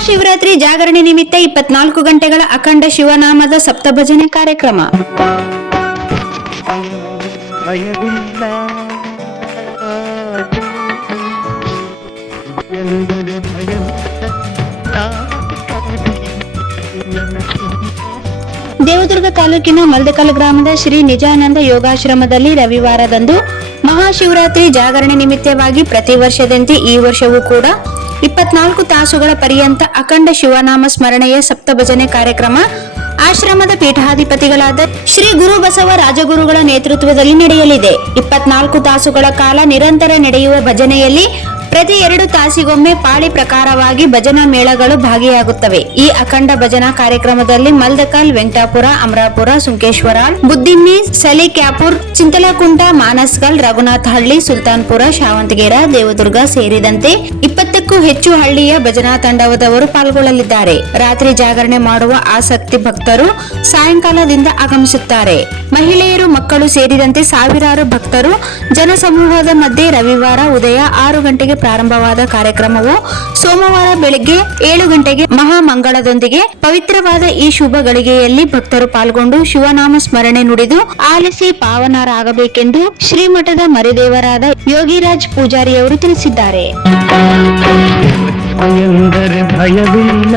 ಮಹಾಶಿವರಾತ್ರಿ ಜಾಗರಣೆ ನಿಮಿತ್ತ 24 ಗಂಟೆಗಳ ಅಖಂಡ ಶಿವನಾಮದ ಸಪ್ತಭಜನೆ ಕಾರ್ಯಕ್ರಮ. ದೇವದುರ್ಗ ತಾಲೂಕಿನ ಮಲ್ದಕಲ್ ಗ್ರಾಮದ ಶ್ರೀ ನಿಜಾನಂದ ಯೋಗಾಶ್ರಮದಲ್ಲಿ ರವಿವಾರದಂದು ಮಹಾಶಿವರಾತ್ರಿ ಜಾಗರಣೆ ನಿಮಿತ್ತವಾಗಿ ಪ್ರತಿ ವರ್ಷದಂತೆ ಈ ವರ್ಷವೂ ಕೂಡ 24 ತಾಸುಗಳ ಪರ್ಯಂತ ಅಖಂಡ ಶಿವನಾಮ ಸ್ಮರಣೆಯ ಸಪ್ತಭಜನೆ ಕಾರ್ಯಕ್ರಮ ಆಶ್ರಮದ ಪೀಠಾಧಿಪತಿಗಳಾದ ಶ್ರೀ ಗುರು ಬಸವ ರಾಜಗುರುಗಳ ನೇತೃತ್ವದಲ್ಲಿ ನಡೆಯಲಿದೆ. 24 ತಾಸುಗಳ ಕಾಲ ನಿರಂತರ ನಡೆಯುವ ಭಜನೆಯಲ್ಲಿ ಪ್ರತಿ 2 ತಾಸಿಗೊಮ್ಮೆ ಪಾಳಿ ಪ್ರಕಾರವಾಗಿ ಭಜನಾ ಮೇಳಗಳು ಭಾಗಿಯಾಗುತ್ತವೆ. ಈ ಅಖಂಡ ಭಜನಾ ಕಾರ್ಯಕ್ರಮದಲ್ಲಿ ಮಲ್ದಕಲ್, ವೆಂಕಟಾಪುರ, ಅಮರಾಪುರ, ಸುಂಕೇಶ್ವರ, ಬುದ್ದಿನ್ನಿ, ಸಲಿಕ್ಯಾಪುರ್, ಚಿಂತಲಕುಂಟ, ಮಾನಸ್ಗಲ್, ರಘುನಾಥಹಳ್ಳಿ, ಸುಲ್ತಾನ್ಪುರ, ಶಾವಂತಗೇರ, ದೇವದುರ್ಗ ಸೇರಿದಂತೆ 20ಕ್ಕೂ ಹೆಚ್ಚು ಹಳ್ಳಿಯ ಭಜನಾ ತಂಡದವರು ಪಾಲ್ಗೊಳ್ಳಲಿದ್ದಾರೆ. ರಾತ್ರಿ ಜಾಗರಣೆ ಮಾಡುವ ಆಸಕ್ತಿ ಭಕ್ತರು ಸಾಯಂಕಾಲದಿಂದ ಆಗಮಿಸುತ್ತಾರೆ. ಮಹಿಳೆಯರು, ಮಕ್ಕಳು ಸೇರಿದಂತೆ ಸಾವಿರಾರು ಭಕ್ತರು ಜನಸಮೂಹದ ಮಧ್ಯೆ ರವಿವಾರ ಉದಯ 6 ಗಂಟೆಗೆ ಪ್ರಾರಂಭವಾದ ಕಾರ್ಯಕ್ರಮವು ಸೋಮವಾರ ಬೆಳಗ್ಗೆ 7 ಗಂಟೆಗೆ ಮಹಾಮಂಗಳದೊಂದಿಗೆ ಪವಿತ್ರವಾದ ಈ ಶುಭ ಗಳಿಗೆಯಲ್ಲಿ ಭಕ್ತರು ಪಾಲ್ಗೊಂಡು ಶಿವನಾಮ ಸ್ಮರಣೆ ನುಡಿದು ಆಲಿಸಿ ಪಾವನರಾಗಬೇಕೆಂದು ಶ್ರೀಮಠದ ಮರಿದೇವರಾದ ಯೋಗಿರಾಜ್ ಪೂಜಾರಿಯವರು ತಿಳಿಸಿದ್ದಾರೆ. ಭಯವಿಲ್ಲ